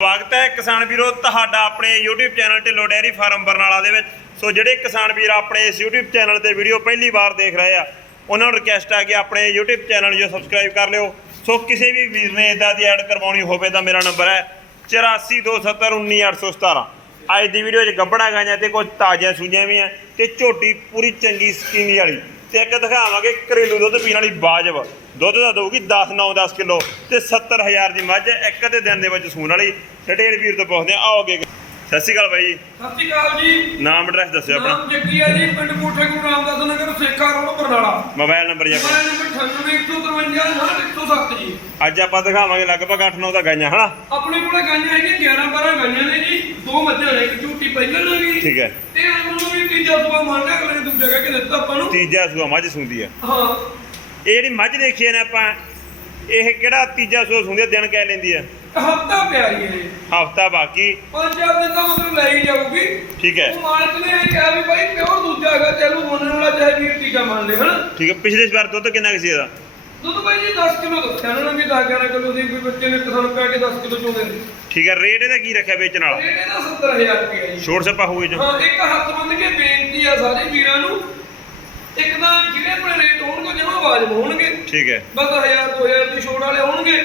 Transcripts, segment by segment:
ਸਵਾਗਤ ਹੈ ਕਿਸਾਨ ਵੀਰੋ, ਤੁਹਾਡਾ ਆਪਣੇ YouTube channel Dhillon dairy farm Barnala ਦੇ ਵਿੱਚ। ਸੋ ਜਿਹੜੇ ਕਿਸਾਨ ਵੀਰ ਆਪਣੇ ਇਸ YouTube ਚੈਨਲ ਤੇ ਵੀਡੀਓ ਪਹਿਲੀ ਵਾਰ ਦੇਖ ਰਹੇ ਆ, ਉਹਨਾਂ ਨੂੰ ਰਿਕਵੈਸਟ ਆ ਕਿ ਆਪਣੇ YouTube ਚੈਨਲ ਜੋ ਸਬਸਕ੍ਰਾਈਬ ਕਰ ਲਿਓ। ਸੋ ਕਿਸੇ ਵੀ ਵੀਰ ਨੇ ਇਦਾਂ ਦੀ ਐਡ ਕਰਵਾਉਣੀ ਹੋਵੇ ਤਾਂ ਮੇਰਾ ਨੰਬਰ ਹੈ 8427191817 ਅੱਜ ਦੀ ਵੀਡੀਓ 'ਚ ਗੱਬਣਾ ਗਾਈਆਂ ਤੇ ਕੁਝ ਤਾਜ਼ੀਆਂ ਸੂਈਆਂ ਵੀ ਆ ਤੇ ਝੋਟੀ ਪੂਰੀ ਚੰਗੀ ਸਕੀਨੀ ਵਾਲੀ। ਤੇ ਇੱਕ ਦਿਖਾਵਾਂਗੇ ਘਰੇਲੂ ਦੁੱਧ ਪੀਣ ਵਾਲੀ ਬਾਜਬ ਦੁੱਧ ਦਾ ਦਊਗੀ 10 9 10 ਕਿਲੋ ਤੇ 70000 ਦੀ ਮੱਝ ਇੱਕ ਅੱਧੇ ਦਿਨ ਦੇ ਵਿੱਚ ਸੂਣ ਵਾਲੀ। ਛਟੇੜ ਵੀਰ ਤੋਂ ਪੁੱਛਦੇ ਆ ਆਓਗੇ ਸਤਿ ਸ਼੍ਰੀ ਅਕਾਲ ਬਾਈ ਜੀ। ਸਤਿ ਸ਼੍ਰੀ ਅਕਾਲ ਜੀ। ਨਾਮ ਐਡਰੈਸ ਦੱਸਿਓ ਆਪਣਾ। ਨਾਮ ਜੱਗੀ ਹੈ ਜੀ ਪਿੰਡ Kothe Guru Ramdas Nagar Sekha road Barnala. Mobile number ਜੀ ਆਪਣਾ। ਮੋਬਾਈਲ ਨੰਬਰ 9815 107 ਜੀ ਅੱਜ ਆਪਾਂ ਦਿਖਾਵਾਂਗੇ ਲਗਭਗ 8 9 ਦਾ ਗਾਈਆਂ ਹਨਾ? ਆਪਣੇ ਕੋਲੇ ਗਾਈਆਂ ਹੈਗੀਆਂ 11 12 ਗਾਈਆਂ ਨੇ ਜੀ। ਦੋ ਮੱਝਾਂ ਨੇ ਇੱਕ ਝੂਟੀ ਪਹਿਲਾਂ ਲੱਗੀ ਠੀਕ ਹੈ। ਤੇ ਉਹਨਾਂ ਨੂੰ ਵੀ ਤੀਜਾ ਸੁਆ ਮੰਨ ਲਿਆ ਅਗਲੇ ਨੇ ਦੂਜਾ ਕਹਿ ਕੇ ਦਿੱਤਾ ਆਪਾਂ ਨੂੰ। ਤੀਜਾ ਸੂਆ ਮੱਝ ਸੂੰਦੀ ਆ ਹਾਂ। ਇਹ ਜਿਹੜੀ ਮੱਝ ਦੇਖੀ ਨੇ ਆਪਾਂ ਇਹ ਕਿਹੜਾ ਤੀਜਾ ਸੂਆ ਸੂੰਦੀ ਆ ਦਿਨ ਕਹਿ ਲੈਂਦੀ ਆ ਹਫਤਾ ਪਿਆ ਜੀ ਇਹ। ਹਫਤਾ ਬਾਕੀ। ਪੰਜ ਚਾਰ ਦਿਨ ਦਾ ਮਤਲਬ ਲੈ ਹੀ ਜਾਊਗੀ। ਠੀਕ ਹੈ। ਉਹ ਮਾਲਕ ਨੇ ਇਹ ਕਿਹਾ ਵੀ ਭਾਈ ਪਿਓਰ ਦੂਜਾ ਹੈਗਾ ਚਲੋ ਮੰਨਣ ਵਾਲਾ ਚਾਹੇ ਵੀਰ ਤੀਜਾ ਮੰਨ ਲੈ ਹਨਾ? ਠੀਕ ਹੈ ਪਿਛਲੇ ਵਾਰ ਦੁੱਧ ਕਿੰਨਾ ਕੁ ਸੀ ਇਹਦਾ? ਦੁੱਧ ਭਾਈ ਜੀ 10 ਕਿਲੋ ਦੱਸਿਆ ਉਹਨਾਂ ਨੇ ਵੀ 10 11 ਕਿਲੋ ਦੀ ਕੋਈ ਬੱਚੇ ਨੇ ਕਿਸਾਨ ਪਾ ਕੇ 10 ਕਿਲੋ ਚੋਂਦੇ ਨੇ। ਠੀਕ ਹੈ ਰੇਟ ਇਹਦਾ ਕੀ ਰੱਖਿਆ ਵੇਚਣ ਵਾਲਾ? ਰੇਟ ਇਹਦਾ 70000 ਰੁਪਏ ਜੀ। ਛੋੜ ਸੱਪਾ ਹੋਊਗਾ ਜੋ। ਹਾਂ ਇੱਕ ਹੱਥ ਬੰਨ ਕੇ ਬੇਨਤੀ ਆ ਸਾਰੇ ਵੀਰਾਂ ਨੂੰ ਇੱਕ ਤਾਂ ਜਿਹੜੇ ਆਪਣੇ ਰੇਟ ਹੋਣਗੇ ਜਮਾ ਆਵਾਜ਼ ਹੋਣਗੇ ਠੀਕ ਹੈ। ਬਸ 1000 2000 ਦੀ ਛੋੜ ਵਾਲੇ ਹੋਣਗੇ।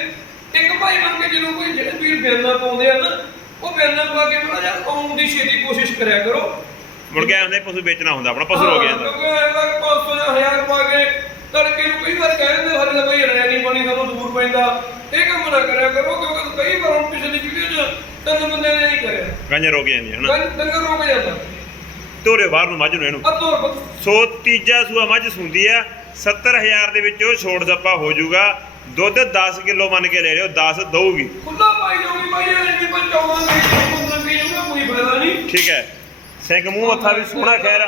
ਇੱਕ ਭਾਈ ਬਣ ਕੇ ਜਦੋਂ ਕੋਈ ਜਿਹੜੇ ਵੀਰ ਬਿਆਨਾ ਪਾਉਂਦੇ ਆ ਨਾ ਉਹ ਬਿਆਨਾ ਪਾ ਕੇ ਬੜਾ ਯਾਰ ਪਾਉਣ ਦੀ ਛੇਤੀ ਕੋਸ਼ਿਸ਼ ਕਰਿਆ ਕਰੋ। ਮੁੜ ਕੇ ਆਉਂਦੇ ਪਸ਼ੂ ਵੇਚਣਾ ਹੁੰਦਾ ਆਪਣਾ ਪਸ਼ੂ ਹੋ ਗਿਆ ਜਾਂਦਾ ਕਿਉਂਕਿ ਐਵੇਂ 500 ਜਾਂ 1000 ਪਾ ਕੇ ਤੜਕੇ ਨੂੰ ਕਈ ਵਾਰ ਕਹਿ ਦਿੰਦੇ ਸਾਡੇ ਦਾ ਕੋਈ ਰਹਿ ਨਹੀਂ ਪਾਣੀ ਸਾਨੂੰ ਦੂਰ ਪੈਂਦਾ। ਇਹ ਕੰਮ ਨਾ ਕਰਿਆ ਕਰੋ ਕਿਉਂਕਿ ਕਈ ਵਾਰ ਹੁਣ ਪਿਛਲੀ ਵੀਡੀਓ 'ਚ ਤਿੰਨ ਬੰਦੇ ਨੇ ਨਹੀਂ ਕਰਿਆ। ਗਾਂਆਂ ਰੋਕ ਜਾਂਦੀਆਂ ਹਨਾ? ਡੰਗ- ਡੰਗਰ ਰੋਕ ਜਾਂਦਾ। ਤੋਰੇ ਬਾਹਰ ਨੂੰ ਮੱਝ ਨੂੰ ਇਹਨੂੰ। ਸੋ ਤੀਜਾ ਸੂਆ ਮੱਝ ਸੁੰਦੀ ਆ 70000 ਦੇ ਵਿੱਚੋਂ ਛੋੜ ਸੱਪਾ ਹੋ ਜਾਊਗਾ। ਦੁੱਧ 10 ਕਿਲੋ ਮੰਨ ਕੇ ਲੈ ਲਿਓ 10 ਦਊਗੀ। ਖੁੱਲਾ ਪਾਈ ਜਾਊਗੀ ਭਾਈ ਇਹ ਨਹੀਂ ਪੰਚਾਉਣਾ ਨਹੀਂ ਪੰਦਰਾਂ ਵੀ ਜਾਊਗਾ ਕੋਈ ਫਾਇਦਾ ਨਹੀਂ। ਠੀਕ ਹੈ। ਸਿੰਘ ਮੂੰਹ ਮੱਥਾ ਵੀ ਸੋਹਣਾ ਖੈਰ।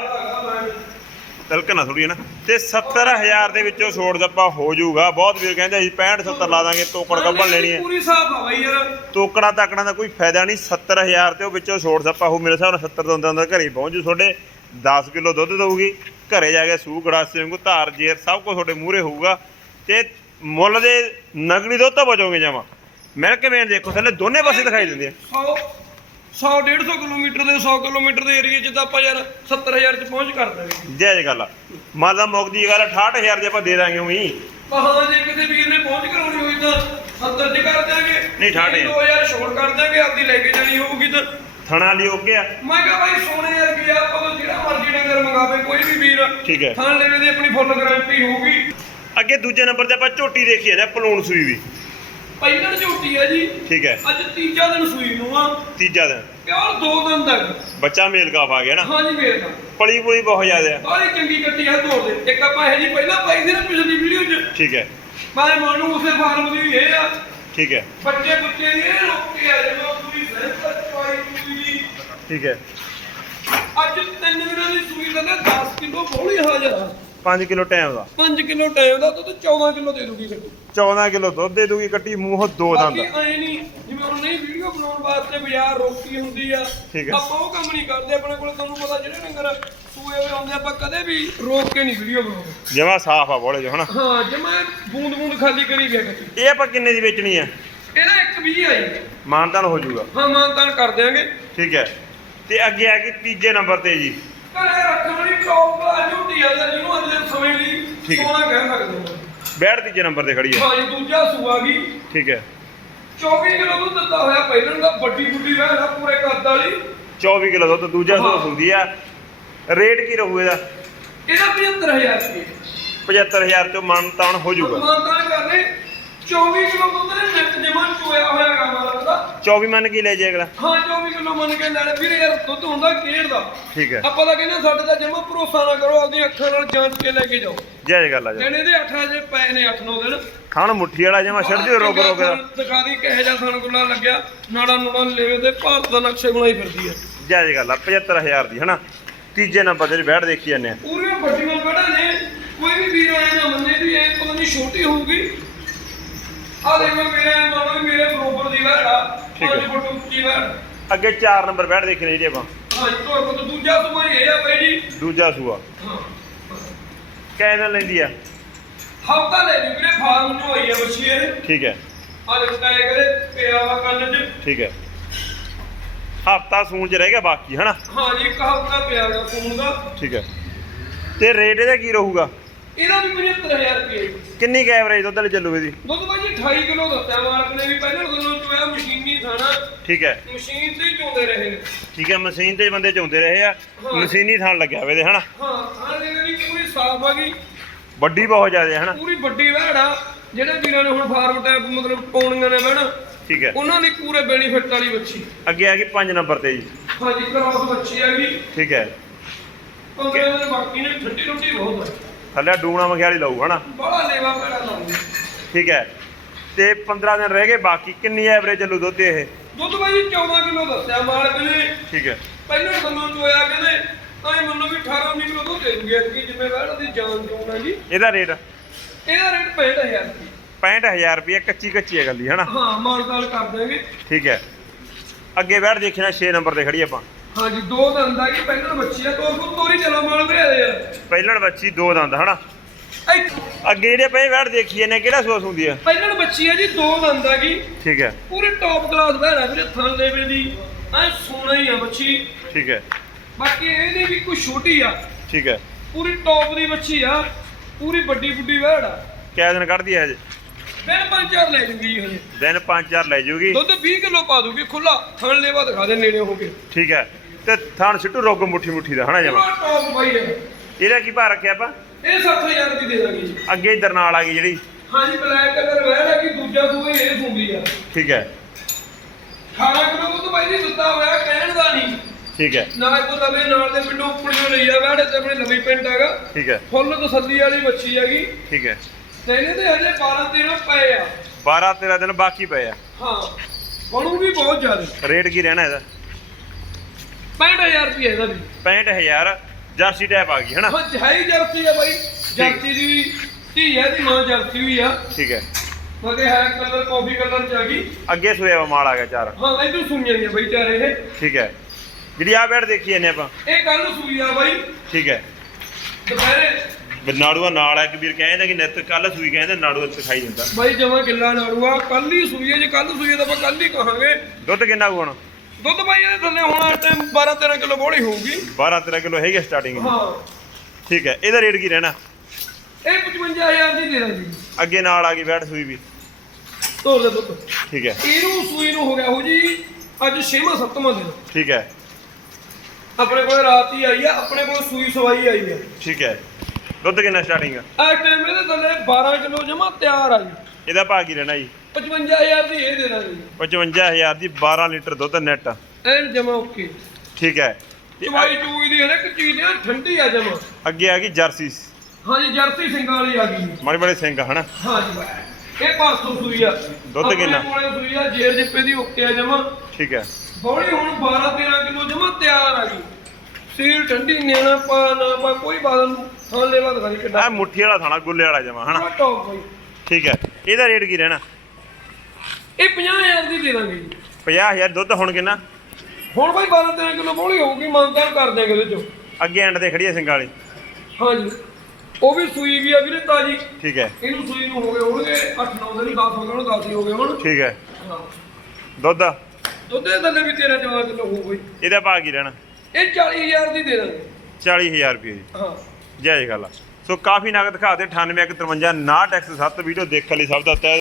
ਤਲਕ ਨਾ ਥੋੜੀ ਨਾ। ਤੇ 70000 ਦੇ ਵਿੱਚੋਂ ਛੋੜ ਸੱਪਾ ਹੋ ਜਾਊਗਾ। ਬਹੁਤ ਵੀਰ ਕਹਿੰਦੇ ਅਸੀਂ 65 70 ਲਾ ਦਾਂਗੇ ਤੋਕੜ ਕੱਢਣ ਲੈਣੀ ਹੈ। ਪੂਰੀ ਸਾਫ਼ ਆ ਭਾਈ ਯਾਰ। ਤੋਕੜਾ ਤਾਕੜਾ ਦਾ ਕੋਈ ਫਾਇਦਾ ਨਹੀਂ। 70000 ਤੇ ਉਹ ਵਿੱਚੋਂ ਛੋੜ ਸੱਪਾ ਹੋ ਮੇਰੇ ਹਿਸਾਬ ਨਾਲ 70 ਤੋਂ ਅੰਦਰ ਅੰਦਰ ਘਰੇ ਪਹੁੰਚ ਜੂ ਤੁਹਾਡੇ। 10 ਕਿਲੋ ਦੁੱਧ ਦਊਗੀ। ਘਰੇ ਜਾ ਕੇ ਸੂ ਗੜਾਸੇ ਵਾਂਗੂ ਧਾਰ ਜੇਰ ਸਭ ਕੁਝ ਤੁਹਾਡੇ ਮੂਹਰੇ ਹੋਊਗਾ। ਤੇ ਮੁੱਲ ਦੇ ਨਗਣੀ ਦੁੱਧ ਤਾਂ ਬਚੋਗੇ ਜਾਵਾ ਮਿਲ ਕੇ ਵੇਣ ਦੇਖੋ ਥੱਲੇ ਦੋਨੇ ਪਾਸੇ ਦਿਖਾਈ ਦਿੰਦੇ ਆ। 100 100 150 ਕਿਲੋਮੀਟਰ ਦੇ 100 ਕਿਲੋਮੀਟਰ ਦੇ ਏਰੀਆ 'ਚ ਤਾਂ ਆਪਾਂ ਯਾਰ 70000 'ਚ ਪਹੁੰਚ ਕਰ ਦਾਂਗੇ ਜੈ ਗੱਲ ਆ। ਮੰਨ ਲਾ ਮੁੱਕਦੀ ਗੱਲ 68000 ਦੇ ਆਪਾਂ ਦੇ ਦਾਂਗੇ ਉਹੀ ਤਾਂ ਹਾਂ ਜੇ ਕਿਸੇ ਵੀਰ ਨੇ ਪਹੁੰਚ ਕਰਾਉਣੀ ਹੋਈ ਤਾਂ 70 'ਚ ਕਰ ਦਾਂਗੇ ਨਹੀਂ, ਅਠਾਹਠ ਹਜ਼ਾਰ। 2000 ਛੋੜ ਕਰ ਦਾਂਗੇ ਆਪਦੀ ਲੈ ਕੇ ਜਾਣੀ ਹੋਊਗੀ ਤਾਂ। ਥਣਾ ਲਈ ਓਕੇ ਆ। ਮੈਂ ਕਿਹਾ ਭਾਈ ਸੋਨੇ ਵਰਗੀ ਆ ਆਪਾਂ ਤੋਂ ਜਿਹੜਾ ਮਰਜ਼ੀ ਡੰਗਰ ਮੰਗਾਵੇ ਕੋਈ ਵੀ ਵੀਰ। ਠੀਕ ਹੈ। ਥਾਂ ਲੈਵੇ ਦੀ ਆਪਣੀ ਫੁੱਲ ਗਾਰੰਟੀ ਹੋਊਗੀ। ਅੱਗੇ ਦੂਜੇ ਨੰਬਰ ਤੇ ਆਪਾਂ ਝੋਟੀ ਦੇਖੀ ਜਾਂਦੇ ਪਲੂਣ ਸੂਈ ਵੀ ਪਹਿਲਾਂ ਝੋਟੀ ਆ ਜੀ। ਠੀਕ ਹੈ। ਅੱਜ ਤੀਜਾ ਦਿਨ ਸੂਈ ਨੂੰ ਆ। ਤੀਜਾ ਦਿਨ। ਪਿਆਰ ਦੋ ਦਿਨ ਤੱਕ। ਬੱਚਾ ਮੇਲ ਕਾਫ ਆ ਗਿਆ ਨਾ। ਹਾਂਜੀ ਵੀਰ ਦਾ ਪਲੀ ਪੁਲੀ ਬਹੁਤ ਜ਼ਿਆਦਾ ਆ। ਬਾਹਲੀ ਚੰਗੀ ਕੱਟੀ ਆ ਤੋੜ ਦੇ। ਇੱਕ ਆਪਾਂ ਇਹ ਜੀ ਪਹਿਲਾਂ ਪਾਈ ਸੀ ਨਾ ਪਿਛਲੀ ਵੀਡੀਓ 'ਚ। ਠੀਕ ਹੈ। ਮੈਂ ਮਾਨੂੰ ਉਸੇ ਫਾਰਮ ਦੀ ਇਹ ਆ। ਠੀਕ ਹੈ। ਬੱਚੇ ਬੱਚੇ ਦੀ ਇਹ ਰੋਕੀ ਆ ਜਦੋਂ ਪੂਰੀ ਸਹਿਤ ਚਵਾਈ ਪੂਰੀ ਦੀ ਠੀਕ ਹੈ। ਅੱਜ ਤਿੰਨ ਦਿਨਾਂ ਦੀ ਸੂਈ ਦਾ 10 ਕਿਲੋ ਬੋਲੀ ਹਾਜ਼ਰ ਆ। 5 ਕਿਲੋ ਟਾਈਮ ਦਾ। 5 ਕਿਲੋ ਟਾਈਮ ਦਾ ਦੁੱਧ 14 ਕਿਲੋ ਦੇ ਦੂਗੀ ਕੱਟੀ 14 ਕਿਲੋ ਦੁੱਧ ਦੇ ਦੂਗੀ ਕੱਟੀ ਮੂੰਹ ਦੋ ਦੰਦ। ਬਾਕੀ ਐ ਨਹੀਂ ਜਿਵੇਂ ਹੁਣ ਨਹੀਂ ਵੀਡੀਓ ਬਣਾਉਣ ਵਾਸਤੇ ਬਾਜ਼ਾਰ ਰੋਕੀ ਹੁੰਦੀ ਆ। ਆਪਾਂ ਉਹ ਕੰਮ ਨਹੀਂ ਕਰਦੇ ਆਪਣੇ ਕੋਲ ਤੁਹਾਨੂੰ ਪਤਾ ਜਿਹੜੇ ਡੰਗਰ ਸੂਏ ਹੋਏ ਆਉਂਦੇ ਆਪਾਂ ਕਦੇ ਵੀ ਰੋਕ ਕੇ ਨਹੀਂ ਵੀਡੀਓ ਬਣਾਉਂਦੇ। ਜਮਾ ਸਾਫ਼ ਆ ਬੋਲੇ ਜੋ ਹਨਾ? ਹਾਂ ਜਮਾ ਬੂੰਦ ਬੂੰਦ ਖਾਲੀ ਕਰੀ ਗਿਆ ਕੱਟੀ ਇਹ ਆਪਾਂ ਕਿੰਨੇ ਦੀ ਵੇਚਣੀ ਆ? ਇਹਦਾ ਇੱਕ ਵੀ ਆਈ ਮਾਨਤਾਨ ਹੋ ਜਾਊਗਾ। ਹਾਂ ਮਾਨਤਾਨ ਕਰ ਦਿਆਂਗੇ। ਠੀਕ ਹੈ। ਤੇ ਅੱਗੇ ਆ ਗਈ ਤੀਜੇ ਨੰਬਰ ਤੇ ਜੀ। ਘਰੇ ਰੱਖਣ ਵਾਲੀ ਟੌਪ ਦਾ ਝੂਟੀ ਆ ਜਾਂ ਜਿਹਨੂੰ ਅੱਜ ਦੇ ਸਮੇਂ ਲਈ ਠੀਕ ਹੈ। ਸੋਨਾ ਕਹਿ ਸਕਦੇ ਹਾਂ। ਬੈੜ ਤੀਜੇ ਨੰਬਰ ਤੇ ਖੜੀ ਹੈ ਜੀ ਦੂਜਾ ਸੂਆ ਗਈ ਠੀਕ ਹੈ। 24 ਕਿਲੋ ਦੁੱਧ ਦਿੱਤਾ ਹੋਇਆ ਪਹਿਲਾਂ ਦਾ ਵੱਡੀ ਬੁੱਢੀ ਵਹਿਣਾ ਪੂਰੇ ਕੱਦ ਵਾਲੀ 24 ਕਿਲੋ ਦੁੱਧ ਦੂਜਾ ਸੋ ਹਾਂ। ਹੁੰਦੀ ਆ। ਰੇਟ ਕੀ ਰਹੂ ਇਹਦਾ? ਇਹਦਾ 75000 ਰੁਪਏ। 75000 ਤੋਂ ਮਾਨਤਾਨ ਹੋ ਜਾਊਗਾ। ਮਾਨਤਾਨ ਕਰਨੇ 24 ਕਿਲੋ ਦੁੱਧ ਨੇ ਮਿੰਟ ਜਮਾਂ ਚੋਇਆ ਹੋਇਆ ਗਾ ਮਾਲਕ ਦਾ 24 ਮੰਨ ਕੀ ਲੈ ਜੇ ਅਗਲਾ ਹਾਂ 24 ਕਿਲੋ ਮੰਨ ਕੇ ਲੈਣੇ ਵੀਰੇ ਯਾਰ ਦੁੱਧ ਹੁੰਦਾ ਕੇੜ ਦਾ। ਠੀਕ ਹੈ। ਆਪਾਂ ਤਾਂ ਕਹਿੰਦੇ ਸਾਡੇ ਦਾ ਜਮਾ ਭਰੋਸਾ ਨਾ ਕਰੋ ਆਪਦੀਆਂ ਅੱਖਾਂ ਨਾਲ ਜਾਂਚ ਕੇ ਲੈ ਕੇ ਜਾਓ। ਜੈ ਜੈ ਗੱਲ ਆ ਜਾ। ਦਿਨ ਇਹਦੇ 8 ਵਜੇ ਪਏ ਨੇ 8-9 ਦਿਨ। ਖਾਣ ਮੁੱਠੀ ਵਾਲਾ ਜਮਾ ਛੱਡ ਦਿਓ ਰੋਕ ਰੋਕ ਦਾ ਦਿਖਾ ਦੀ ਕਿਹੋ ਜਿਹਾ ਸਾਨੂੰ ਗੁੱਲਾ ਲੱਗਿਆ। ਨਾੜਾ ਨੂੜਾ ਲੈਵੇ ਤੇ ਭਾਰਤ ਦਾ ਨਕਸ਼ੇ ਬਣਾਈ ਫਿਰਦੀ ਹੈ। ਜੈ ਜੈ ਗੱਲ ਆ 75000 ਦੀ ਹਨਾ? ਤੀਜੇ ਨੰਬਰ ਤੇ ਬੈਠ ਦੇਖੀ ਜਾਂਦੇ ਆ। ਪੂਰੀਆਂ ਵੱਡੀਆਂ ਬੜਾ ਨੇ। ਕੋਈ ਵੀ ਵੀਰ ਆਇਆ ਨਾ ਮੰਨੇ ਵੀ ਇਹ ਪਤਾ ਨਹੀਂ ਛੋਟੀ ਹੋਊਗੀ। ਆ ਦੇਖੋ ਮੇਰੇ ਮਾਮਾ ਮੇਰੇ ਬਰੋਬਰ ਦੀ ਵੈੜ ਠੀਕ ਹੈ। ਅੱਗੇ 4 ਨੰਬਰ ਬੈਠ ਦੇਖੀ ਜਿਹੜੀ ਆਪਾਂ। ਹਾਂ ਜੀ ਕੋਲ ਦੂਜਾ ਸੂਆ ਹੀ ਇਹ ਆ ਬਾਈ ਜੀ। ਦੂਜਾ ਸੂਆ। ਹਾਂ। ਲੈਂਦੀ ਆ? ਹਫਤਾ ਲੈ ਜੀ ਵੀਰੇ ਫਾਰਮ ਨੂੰ ਹੋਈ ਆ ਬੱਚੀ ਇਹ। ਠੀਕ ਹੈ। ਆ ਲਿਖਦਾ ਹੈ ਕਰੇ ਪਿਆ ਵਾ ਕੰਨ 'ਚ। ਠੀਕ ਹੈ। ਹਫਤਾ ਸੂਣ ਚ ਰਹਿ ਗਿਆ ਬਾਕੀ ਹਨਾ? ਹਾਂ ਜੀ ਇੱਕ ਹਫ਼ਤਾ ਪਿਆ ਗਾ ਫੋਨ ਦਾ। ਠੀਕ ਹੈ। ਤੇ ਰੇਟ ਇਹਦਾ ਕੀ ਰਹੂਗਾ? ਇਹਦਾ ਵੀ 75000 ਰੁਪਏ। ਕਿੰਨੀ ਕੁ ਐਵਰੇਜ ਦੁੱਧ ਵਾਲੀ ਚੱਲੂਗੀ ਦੀ ਦੁੱਧ ਜੀ 28 ਕਿਲੋ ਦੱਸਿਆ ਮਾਲਕ ਨੇ ਵੀ ਪਹਿਲਾਂ ਜਦੋਂ ਚੋਇਆ ਮਸ਼ੀਨੀ ਥਾਣਾ। ਠੀਕ ਹੈ। ਮਸ਼ੀਨ ਤੇ ਹੀ ਚੋਂਦੇ ਰਹੇ ਨੇ। ਠੀਕ ਹੈ ਮਸ਼ੀਨ ਤੇ ਬੰਦੇ ਚੁੰਦੇ ਰਹੇ ਆ। ਮਸ਼ੀਨੀ ਥਾਣ ਲੱਗਿਆ ਹੋਵੇ ਦੇ ਹਨਾ? ਹਾਂ ਥਾਣ ਦੇ ਵੀ ਪੂਰੀ ਸਾਫ਼ ਆ ਗਈ। ਵੱਡੀ ਬਹੁਤ ਜ਼ਿਆਦਾ ਹੈ ਹਨਾ? ਪੂਰੀ ਵੱਡੀ ਵਹਿੜ ਆ ਜਿਹੜੇ ਵੀਰਾਂ ਨੇ ਹੁਣ ਫਾਰਮ ਟੈਪ ਮਤਲਬ ਪਾਉਣੀਆਂ ਨੇ ਬਹਿਣਾ ਠੀਕ ਹੈ। ਉਹਨਾਂ ਲਈ ਪੂਰੇ ਬੈਨੀਫਿਟ ਵਾਲੀ ਬੱਚੀ। ਅੱਗੇ ਆ ਗਈ 5 ਨੰਬਰ ਤੇ ਜੀ। ਹਾਂਜੀ ਕਰਾਸ ਬੱਚੀ ਹੈਗੀ ਠੀਕ ਹੈ। ਪੰਦਰਾਂ ਬਾਕੀ ਨੇ ਠੰਡੀ ਰੋਟੀ ਬਹੁਤ ਹੈ ਥੱਲੇ ਡੂਣਾ ਮਖਿਆਲੀ ਲਾਊ ਹਨਾ ਬੜਾ ਲੇਵਾ ਭੈੜਾ ਲਾਉਂਦੇ ਠੀਕ ਹੈ। ਤੇ 15 ਦਿਨ ਰਹਿ ਗਏ ਬਾਕੀ ਕਿੰਨੀ ਐਵਰੇਜ ਚੱਲੂ ਦੁੱਧ ਇਹ? ਦੁੱਧ ਭਾਈ 14 ਕਿਲੋ ਦੱਸਿਆ ਮਾਲਕ ਨੇ। ਠੀਕ ਹੈ। ਪਹਿਲਾਂ ਸਾਨੂੰ ਚੋਇਆ ਕਹਿੰਦੇ ਐ ਮੰਨੋ ਵੀ 18 19 ਕਿਲੋ ਦੁੱਧ ਦੇ ਦੂਗੇ ਕਿ ਜਿਵੇਂ ਵਹਿੜ ਦੀ ਜਾਨ ਚੋਣ ਹੈ ਜੀ। ਇਹਦਾ ਰੇਟ? ਇਹਦਾ ਰੇਟ 65000 ਰੁਪਏ। 65000 ਰੁਪਏ ਕੱਚੀ ਕੱਚੀ ਹੈ ਗੱਲੀ ਹਨਾ ਹਾਂ ਮਾਲਦਾਲ ਕਰ ਦਾਂਗੇ ਠੀਕ ਹੈ। ਅੱਗੇ ਬੈਠ ਦੇਖਣਾ 6 ਨੰਬਰ ਤੇ ਖੜੀ ਆਪਾਂ। ਹਾਂਜੀ ਦੋ ਦੰਦ ਆ ਕਿ ਪਹਿਲਾਂ ਬੱਚੀ ਆ ਤੋਰ ਫੁੱਟ ਤੋਰੀ ਚਲੋ ਮਾਲ ਭਰਿਆ ਦੇ ਯਾਰ ਪਹਿਲਣ ਬੱਚੀ ਦੋ ਦੰਦ ਹਨਾ? ਅੱਗੇ ਜਿਹੜੇ ਪਏ ਬੈਠ ਦੇਖੀਏ ਨੇ ਕਿਹੜਾ ਸੂਸ ਹੁੰਦੀ ਹੈ ਪਹਿਲਾਂ ਬੱਚੀ ਆ ਜੀ ਦੋ ਦੰਦ ਆ ਗਈ ਠੀਕ ਹੈ। ਪੂਰੀ ਟੌਪ ਕਲਾਸ ਬਹਿਣਾ ਵੀਰੇ ਥਣ ਲੈਵੇ ਦੀ ਐ ਸੋਹਣਾ ਹੀ ਆ ਬੱਚੀ। ਠੀਕ ਹੈ। ਬਾਕੀ ਇਹਦੀ ਵੀ ਕੋਈ ਛੋਟੀ ਆ। ਠੀਕ ਹੈ। ਪੂਰੀ ਟੌਪ ਦੀ ਬੱਚੀ ਆ ਪੂਰੀ ਵੱਡੀ ਬੁੱਢੀ ਵਹਿੜ ਆ। ਕਿਆ ਦਿਨ ਕੱਢਦੀ ਹੈ ਹਜੇ ਫਿਰ ਪੰਜ ਚਾਰ ਲੈ ਜੂਗੀ ਜੀ ਹਜੇ। ਦਿਨ 5-4 ਲੈ ਜੂਗੀ। ਦੁੱਧ 20 ਕਿਲੋ ਪਾ ਦੂਗੀ ਖੁੱਲਾ ਥਣ ਲੈਵਾ ਦਿਖਾ ਦੇ ਨੇੜੇ ਹੋ ਕੇ। ਠੀਕ ਹੈ। ਤੇ ਥਾਣ ਸਿੱਟੂ ਰੋਗ ਮੁੱਠੀ ਮੁੱਠੀ ਦਾ ਹਨਾ ਜਮਾ? ਪੂਰਾ ਟੌਪ ਬਾਈ ਹੈ। ਇਹਦਾ ਕੀ ਭਾਅ ਰੱਖਿਆ ਆਪਾਂ? ਇਹ 7000 ਦੀ ਦੇ ਦਾਂਗੇ ਜੀ। ਅੱਗੇ ਇਧਰ ਨਾਲ ਆ ਗਈ ਜਿਹੜੀ। ਹਾਂਜੀ ਬਲੈਕ ਕਲਰ ਵਹਿੜ ਆ ਕਿ ਦੂਜਾ ਸੂਆ ਹੀ ਇਹ ਹੁੰਦੀ ਆ। ਠੀਕ ਹੈ। 18 ਕਿਲੋ ਦੁੱਧ ਬਾਈ ਜੀ ਦਿੱਤਾ ਹੋਇਆ ਕਹਿਣ ਦਾ ਨਹੀਂ। ਠੀਕ ਹੈ। ਨਾ ਕੋ ਲਵੇ ਨਾਲ ਦੇ ਪਿੰਡੋਂ ਉੱਪੜੀਓ ਲਈ ਆ ਵਹਿੜ ਤੇ ਆਪਣੇ ਲਵੀ ਪਿੰਡ ਹੈਗਾ। ਠੀਕ ਹੈ। ਫੁੱਲ ਤਸੱਲੀ ਵਾਲੀ ਬੱਚੀ ਹੈਗੀ। ਠੀਕ ਹੈ। ਤੇ ਇਹਨੇ ਤੇ ਹਜੇ 12 13 ਪਏ ਆ। 12-13 ਦਿਨ ਬਾਕੀ ਪਏ ਆ। ਹਾਂ। ਬਣੂ ਵੀ ਬਹੁਤ ਜ਼ਿਆਦਾ। ਰੇਟ ਕੀ ਰਹਿਣਾ ਇਹਦਾ? 65000 ਰੁਪਏ ਇਹਦਾ ਵੀ। 65000 ਜਰਸੀ ਟੈਪ ਆ ਗਈ ਹਨਾ ਹਾਂ ਜਹਾਈ ਜਰਸੀ ਆ ਬਾਈ। ਜਰਸੀ ਦੀ ਧੀ ਹੈ ਦੀ ਮਾਂ ਜਰਸੀ ਹੋਈ ਆ। ਠੀਕ ਹੈ। ਮਗੇ ਹੈ ਕਲਰ ਕਾਫੀ ਕਲਰ ਚ ਆ ਗਈ। ਅੱਗੇ ਸੋਇਆ ਮਾਲ ਆ ਗਿਆ ਚਾਰ। ਹਾਂ ਇਧਰ ਸੁਣੀਆਂ ਨੇ ਬਾਈ ਚਾਰੇ ਇਹ। ਠੀਕ ਹੈ। ਜਿਹੜੀ ਆ ਬੈਠ ਦੇਖੀ ਜਾਂਦੇ ਆਪਾਂ। ਇਹ ਕੱਲ ਸੂਈ ਆ ਬਾਈ। ਠੀਕ ਹੈ। ਦੁਪਹਿਰੇ। ਵੀ ਨਾੜੂਆ ਨਾਲ ਇੱਕ ਵੀਰ ਕਹਿੰਦੇ ਕਿ ਨਿੱਤ ਕੱਲ ਸੂਈ ਕਹਿੰਦੇ ਨਾੜੂਆ ਦਿਖਾਈ ਦਿੰਦਾ ਬਾਈ ਜਮਾ ਕਿੱਲਾ ਨਾੜੂਆ ਕੱਲ ਹੀ ਸੂਈ ਹੈ ਜੇ ਕੱਲ ਸੂਈ ਹੈ ਤਾਂ ਆਪਾਂ ਕੱਲ ਹੀ ਕਹਾਂਗੇ। ਦੁੱਧ ਕਿੰਨਾ ਕੁ ਹੁਣ? ਦੁੱਧ ਬਾਈ ਇਹਦੇ ਥੱਲੇ ਹੁਣ ਇਸ ਟਾਈਮ 12 13 ਕਿਲੋ ਬੋਲੀ ਹੋਊਗੀ। 12-13 ਕਿਲੋ ਹੈਗੀ ਸਟਾਰਟਿੰਗ ਹਾਂ। ਠੀਕ ਹੈ ਇਹਦਾ ਰੇਟ ਕੀ ਰਹਿਣਾ? ਇਹ 55000 ਦੀ ਦੇ ਦਾਂਗੇ। ਅੱਗੇ ਨਾਲ ਆ ਗਈ ਬੈਠ ਸੂਈ ਵੀ। ਤੋਰ ਦੇ ਦੁੱਧ ਠੀਕ ਹੈ। ਇਹਨੂੰ ਸੂਈ ਨੂੰ ਹੋ ਗਿਆ ਹੋ ਜੀ ਅੱਜ 6ਵਾਂ 7ਵਾਂ ਦਿਨ। ਠੀਕ ਹੈ। ਆਪਣੇ ਕੋਲ ਰਾਤ ਹੀ ਆਈ ਆ ਆਪਣੇ ਕੋਲ ਸੂਈ ਸਵਾਈ ਆਈ ਆ। ਠੀਕ ਹੈ। ਦੁੱਧ ਕਿੰਨਾ ਸਟਾਰਟਿੰਗ ਆ? ਇਸ ਟਾਈਮ ਇਹਦੇ ਥੱਲੇ 12 ਕਿਲੋ ਜਮਾ ਤਿਆਰ ਆ ਜੀ। ਇਹਦਾ ਭਾਅ ਕੀ ਰਹਿਣਾ ਜੀ? 55000 ਦੀ ਇਹ ਦੇ ਦਾਂਗੇ। ਜੀ 55000 ਦੀ 12 ਲੀਟਰ ਦੁੱਧ ਨੈਟ ਐਨ ਜਮਾ ਓਕੇ। ਠੀਕ ਹੈ। ਤੇ ਚਵਾਈ ਚੂਈ ਦੀ ਹਰ ਇੱਕ ਚੀਜ਼ ਆ ਠੰਡੀ ਆ ਜਮਾ। ਅੱਗੇ ਆ ਗਈ ਜਰਸੀ। ਹਾਂਜੀ ਜਰਸੀ ਸਿੰਘਾਂ ਵਾਲੀ ਆ ਗਈ। ਮਾੜੇ ਮਾੜੇ ਸਿੰਘ ਹਨਾ? ਹਾਂਜੀ। ਇਹ 500 ਸੂਈ ਆ। ਦੁੱਧ ਕਿੰਨਾ? ਆਪਣੇ ਕੋਲੇ ਸੂਈ ਆ ਜੇਰ ਜਿੱਪੇ ਦੀ ਓਕੇ ਆ ਜਮਾ। ਠੀਕ ਹੈ। ਬੋਲੀ ਹੁਣ 12 13 ਕਿਲੋ ਜਮਾ ਤਿਆਰ ਆ ਗਈ ਸੀਲ ਠੰਡੀ ਨੇਣਾ ਪਾ ਨਾ ਪਾ ਕੋਈ ਬਾਦਲ ਥਾਂ ਲੈਵਾ ਦਿਖਾਈ ਆ ਕਿੱਡਾ ਮੁੱਠੀ ਵਾਲਾ ਥਾਣਾ ਗੁੱਲੇ ਵਾਲਾ ਜਮਾ ਹਨਾ? ਪੂਰਾ ਟੌਪ ਬਾਈ ਠੀਕ ਹੈ। ਇਹਦਾ ਰੇਟ ਕੀ ਰਹਿਣਾ? ਇਹ 50000 ਦੀ ਦੇ ਦਾਂਗੇ। ਜੀ 50000 ਦੁੱਧ ਹੁਣ ਕਿੰਨਾ ਹੁਣ ਬਾਈ 12 13 ਕਿਲੋ ਬੋਲੀ ਹੋਊਗੀ ਮੰਨਦਾਰ ਕਰ ਦਿਆਂਗੇ ਉਹਦੇ ਚੋਂ। ਅੱਗੇ ਐਂਡ ਤੇ ਖੜੀ ਹੈ ਸਿੰਘ ਵਾਲੀ। ਹਾਂਜੀ। ਉਹ ਵੀ ਸੂਈ ਵੀ ਆ ਵੀਰੇ ਤਾਜੀ। ਠੀਕ ਹੈ। ਇਹਨੂੰ ਸੂਈ ਨੂੰ ਹੋ ਗਏ ਹੋਣਗੇ 8-9 ਦਿਨ 10 ਹੋ ਗਏ ਹੁਣ 10 ਹੀ ਹੋ ਗਏ ਹੁਣ। ਠੀਕ ਹੈ। ਦੁੱਧ? ਦੁੱਧ ਦੇ ਥੱਲੇ ਵੀ 13 14 ਕਿਲੋ ਹੋ ਗਈ ਇਹਦਾ ਭਾਅ ਕੀ ਰਹਿਣਾ? ਇਹ 40000 ਦੀ ਦੇ ਦਾਂਗੇ। 40000 ਰੁਪਏ ਜੀ ਹਾਂ। ਜੈ ਜੀ ਗੱਲ ਆ। ਸੋ ਕਾਫੀ ਨਗਦ ਦਿਖਾਤੇ 98 153 ਨਾ ਟੈਕਸ 7 ਵੀਡੀਓ ਦੇਖਣ ਲਈ ਸਭ ਦਾ ਤਹਿ